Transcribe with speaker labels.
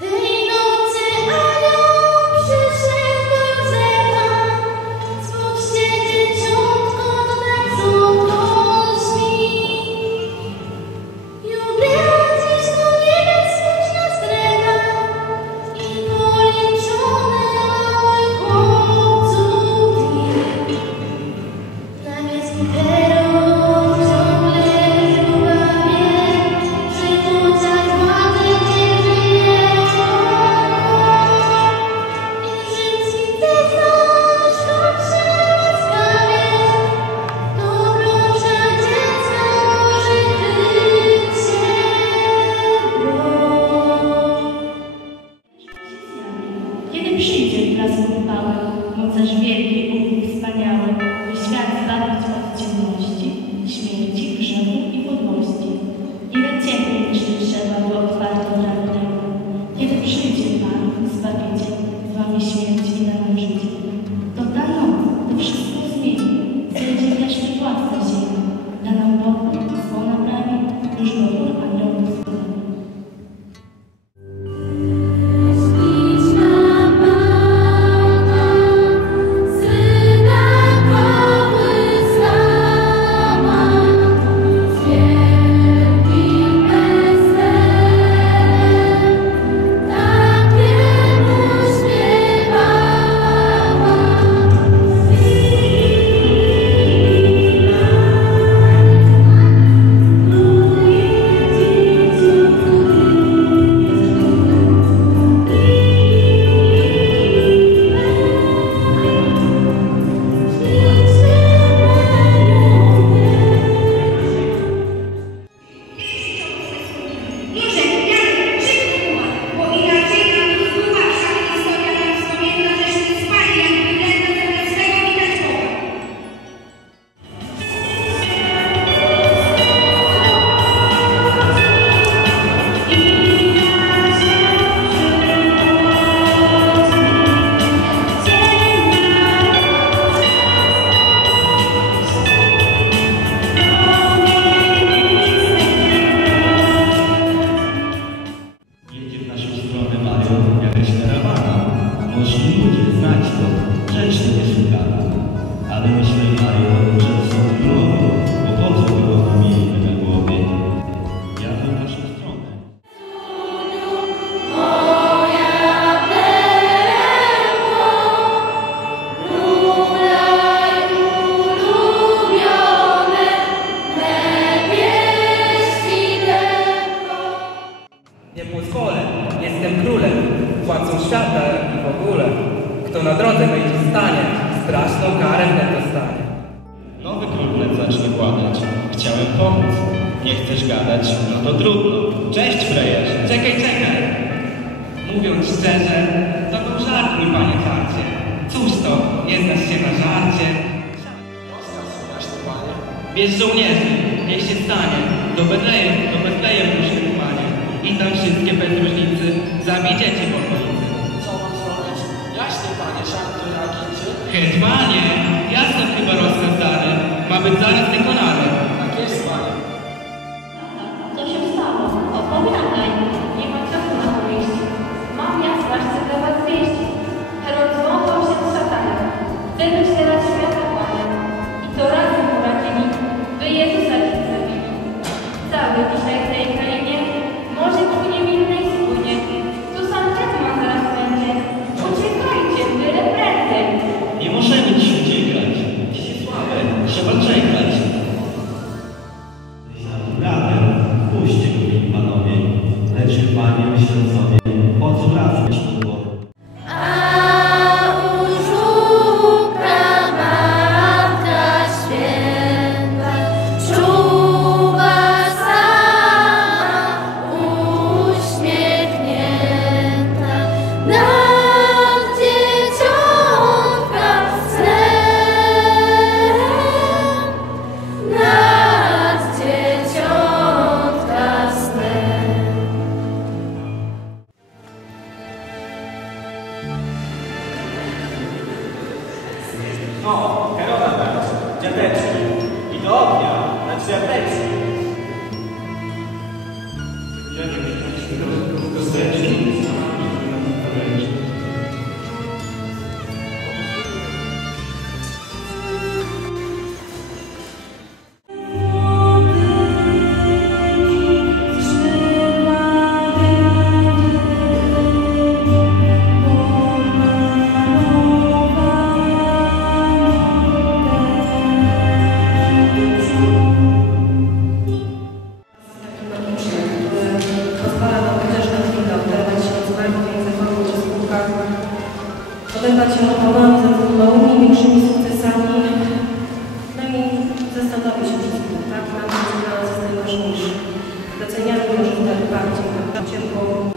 Speaker 1: 对 Jeśli ludzie znać to, przejdź do Jezusa, ale jeśli na
Speaker 2: drodze no będzie stanie, straszną karę ten dostanie.
Speaker 1: Nowy królnet zacznie kładać, chciałem pomóc. Nie chcesz gadać? No to trudno. Cześć, frejerz.
Speaker 3: Czekaj, czekaj. Mówiąc szczerze, to był żart, mi panie karcie. Cóż to, nie znasz się na żarcie. Wiesz, żołnierzy, niech się stanie. Do Betlejem, do Betlejem musimy, panie. I tam wszystkie bez różnicy zabidziecie po okolicy.
Speaker 4: Che Spagna,
Speaker 3: ja più chyba stare, ma
Speaker 5: pensare. No, Carola ha già perso. in doppia, ah, ha già perso. zastanowić się przez tak? Mam nadzieję, że jest najważniejszy. Doceniamy może
Speaker 1: tak bardziej